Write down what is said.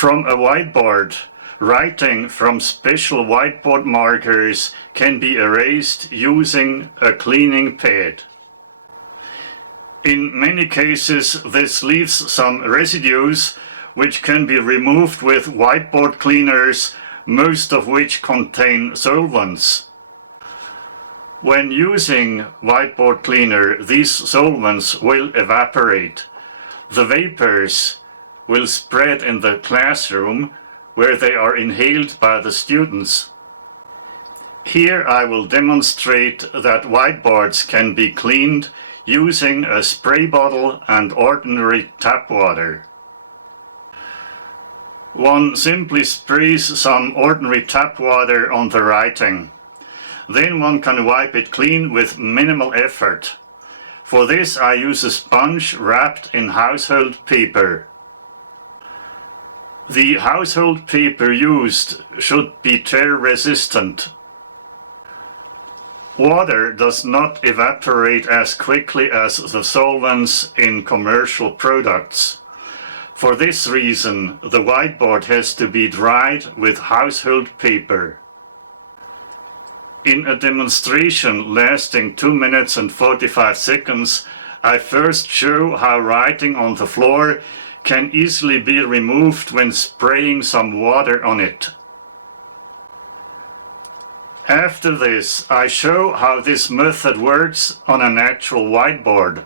From a whiteboard, writing from special whiteboard markers can be erased using a cleaning pad. In many cases, this leaves some residues which can be removed with whiteboard cleaners, most of which contain solvents. When using whiteboard cleaner, these solvents will evaporate. The vapors will spread in the classroom where they are inhaled by the students. Here I will demonstrate that whiteboards can be cleaned using a spray bottle and ordinary tap water. One simply sprays some ordinary tap water on the writing. Then one can wipe it clean with minimal effort. For this I use a sponge wrapped in household paper. The household paper used should be tear resistant. Water does not evaporate as quickly as the solvents in commercial products. For this reason, the whiteboard has to be dried with household paper. In a demonstration lasting 2 minutes and 45 seconds, I first show how writing on the floor can easily be removed when spraying some water on it. After this, I show how this method works on an actual whiteboard.